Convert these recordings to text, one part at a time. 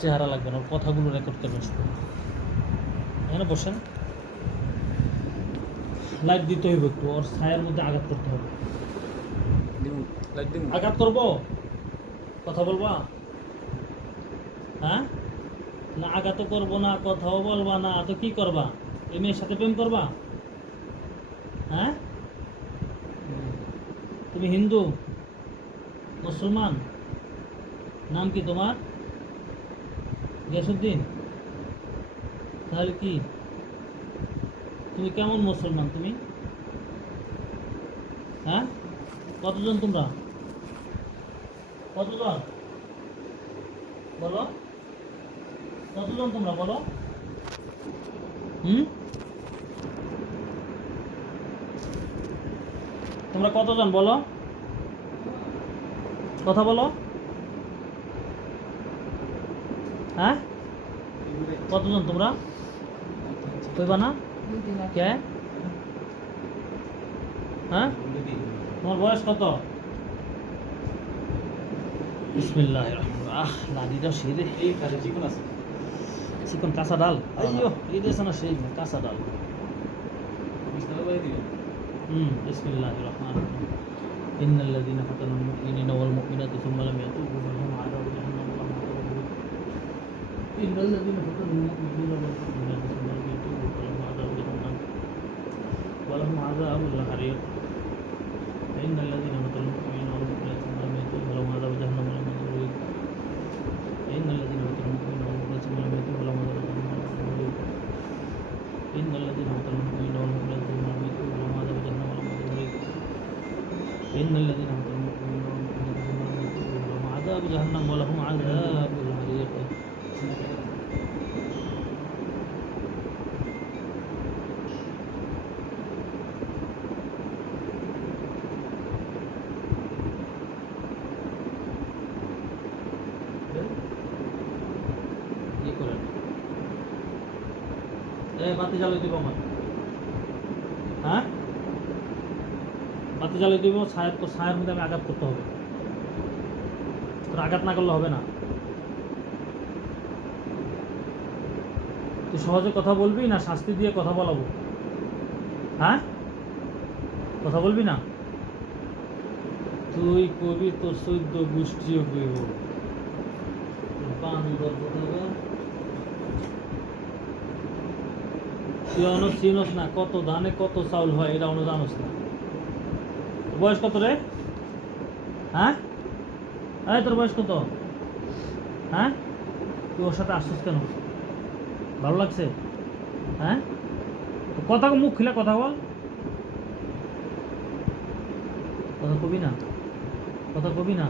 চেহারা লাগবে না, ওর কথাগুলো রেকর্ড করবেন শুধু। এখানে বসেন, লাইট দিতে হইব একটু, ওর ছায়ার মধ্যে আঘাত করতে হবে। আঘাত করবো, কথা বলবা? হ্যাঁ, না আঘাতও করবো না, কথাও বলবা না, তো কি করবা? এই মেয়ের সাথে প্রেম করবা? হ্যাঁ, তুমি হিন্দু মুসলমান? নাম কি তোমার? গিয়াসুদ্দিন? তাহলে কি তুমি কেমন মুসলমান তুমি? হ্যাঁ, কতজন তোমরা? কতজন বলো, কতজন তোমরা বলো? তোমরা কতজন বলো, কথা বলো। হ্যাঁ, কতজন তোমরা? কইবা না কে? হ্যাঁ, তোমার বয়স কত? বিসমিল্লাহির রহমানির রহিম। লাদিটা সেই এই কাছে চিকন আছে, চিকন কাঁচা ডাল। আইয়ো, এই দেশ না সেই কাঁচা ডাল। বিসমিল্লাহির রহমানির রহিম। ইন্নাল্লাযীনা ফাতানুল মুমিনিনা ওয়াল মুমিনাতি সুম্মা লাম ইয়াতুবু ফালাহুম আযাবু জাহান্নাম ওয়া লাহুম আযাবুল হারিক। ইন্নাল্লাযীনা ফাতানুল মুমিনিনা ওয়াল মুমিনাতি সুম্মা লাম ইয়াতুবু ফালাহুম আযাবু জাহান্নাম ওয়া লাহুম আযাবুল হারিক। ইন্নাল্লাযীনা ফাতানুল মুমিনিনা ওয়াল মুমিনাতি সুম্মা লাম ইয়াতুবু ফালাহুম আযাবু জাহান্নাম ওয়া লাহুম আযাবুল হারিক। ইন্নাল্লাযীনা ফাতানুল মুমিনিনা ওয়াল মুমিনাতি সুম্মা লাম ইয়াতুবু ফালাহুম আযাবু জাহান্নাম ওয়া লাহুম আযাবুল হারিক। ইন্নাল্লাযীনা ফাতানুল মুমিনিনা ওয়াল মুমিনাতি সুম্মা লাম ইয়াতুবু ফালাহুম আযাবু জাহান্নাম ওয়া লাহুম আযাবুল হারিক। ইন্নাল্লাযীনা ফাতানুল মুমিনিনা ওয়াল মুমিনাতি সুম্মা লাম ইয়াতুবু ফালাহুম আযাবু জাহান্নাম ওয়া লাহুম আযাবুল হারিক। কি করেন? বাতি জ্বালিয়ে দিব আমার। হ্যাঁ, বাতি জ্বালিয়ে দিব, ছায়ার তো ছায়ার মধ্যে আমি আঘাত করতে হবে। তোর আঘাত না করলে হবে না। তুই সহজে কথা বলবি না শাস্তি দিয়ে কথা বলাবো? হ্যাঁ, কথা বলবি না? তুই কবি, তোর 14 গোষ্ঠীও কইব। তুই অনস চিনস না কত ধানে কত চাউল হয়, এটা অন্য জানস না। বয়স কত রে? হ্যাঁ, এই তোর বয়স কত? হ্যাঁ, তুই ওর সাথে আসছিস কেন? ভালো লাগছে? হ্যাঁ, কথা মুখ খুলে কথা বল, কথা কবি না, কথা কবি না।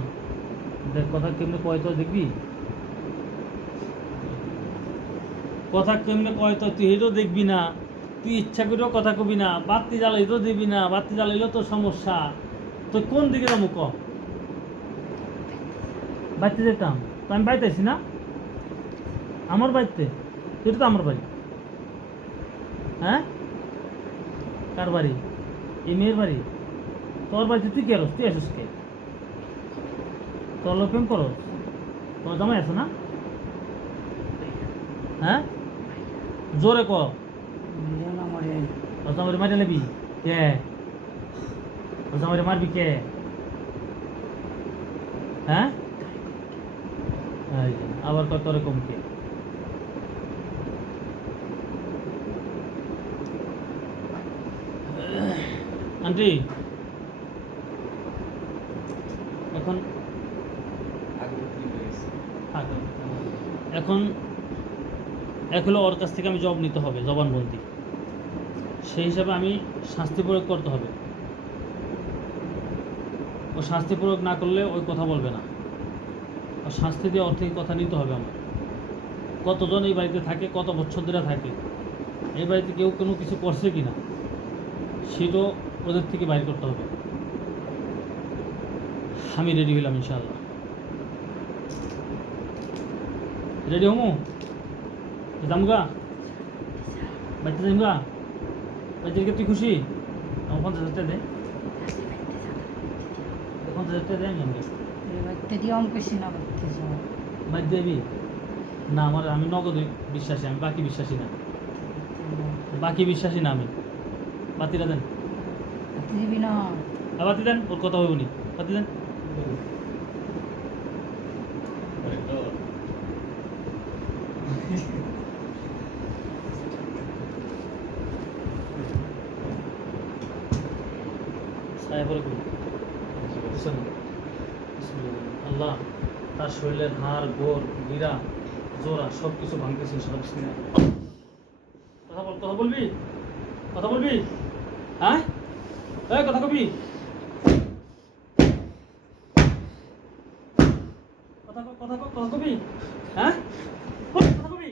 দেখ কথা কেমনে কয় তো দেখবি, কথা কেমনে কয় তো তুই এটাও দেখবি না। তুই ইচ্ছা করেও কথা কবি না, বাতি জ্বালাইতেও দিবি না, বাতি জ্বালাইলেও তো সমস্যা। তো কোন দিকে যাবো ক? বাড়িতে যেতাম তো আমি বাড়িতে আছি না, আমার বাড়িতে। এটা তো আমার বাড়ি। হ্যাঁ, কার বাড়ি? এই মেয়ের বাড়ি। তোর বাড়িতে তুই কে আরস? তুই আসিস কে? তোর লোক প্রেম করস? তোর জামাই আছে না? হ্যাঁ, জোরে ক। তোর জামাইরে মারি নেবি কে? তোর জামাইরে মারবি কে? হ্যাঁ, আবার কত রকম কে? আন্টি এখন এখন এক হলো ওর কাছ থেকে আমি জব নিতে হবে, জবানবন্দি। সেই হিসাবে আমি শাস্তি প্রয়োগ করতে হবে। ও শাস্তি প্রয়োগ না করলে ওই কথা বলবে না। ও শাস্তি দিয়ে ওর থেকে কথা নিতে হবে আমার। কতজন এই বাড়িতে থাকে, কত বছর ধরে থাকে, এই বাড়িতে কেউ কোনো কিছু করছে কি না সেটাও ওদের থেকে বাইর করতে হবে। আমি রেডি হইলাম ইনশাআল্লাহ। রেডি হমু? যামগা বাড়িতে, যামগা বাড়িতে গিয়ে তুই খুশি? আমার 50,000 টাকা দে, 50,000 টাকা দে। আমি বাড়িতে দিয়ে অন করছি না, বাড়িতে যাও। বাড়িতে যাবি? না আমার আমি নগদ বিশ্বাসী, আমি বাকি বিশ্বাসী না, বাকি বিশ্বাসী না আমি। বাতিটা দেন, দিবি না। বাতি দেন, ওর কথা হইব নি, বাতি দেন। ছায়া পরে করি। আল্লাহ তার শরীরের হাড় গোড় গিরা জোড়া সব কিছু ভাঙতেছেন সব। কথা বল, কথা বলবি, কথা বলবি, হ্যাঁ এই কথা কবি, কথা কবি, হ্যাঁ বল, কথা কবি,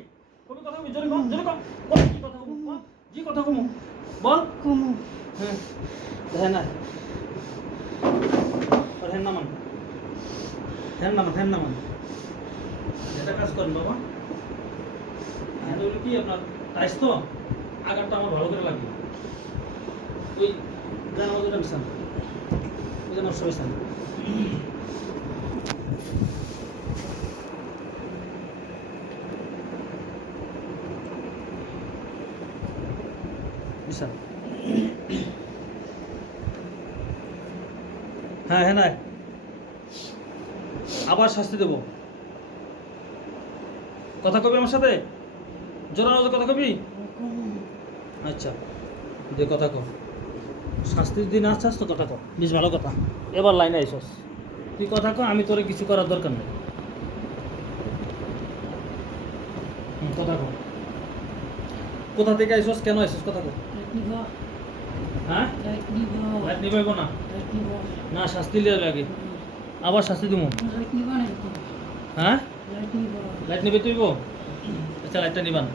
কবি কথা কবি, জোরে কম, জোরে কম, বল কি কথা কবি, বল জি কথা কমু, বল কুমু। হ্যাঁ দেখেন না আর হ্যান নামান, হ্যান নামান, হ্যান নামান, এটা কাজ করেন বাবা। হ্যাঁ ওগুলো কি আপনার টাইস তো, আগারটা আমার ভালো করে লাগবে। ওই গান আমাদের মিশান, ওই যেন সবাই চান। মিশান হ্যাঁ হ্যাঁ নাই আবার শাস্তি দেব। কথা কবি আমার সাথে, জোরালো কথা কবি, আচ্ছা দে কথা কর, শাস্তির দিন আসছাস তো কথা কর, বেশ ভালো কথা। এবার লাইনে আইসস, তুই কথা কর, আমি তোরে কিছু করার দরকার নেই। কথা কর, কোথা থেকে আইসস, কেন আইসস, কথা কর। হ্যাঁ লাইট নিবাইব না, না শাস্তি লিয়ে লাগে, আবার শাস্তি দিব। হ্যাঁ লাইট নিবে তুইব, আচ্ছা লাইটটা নিবান।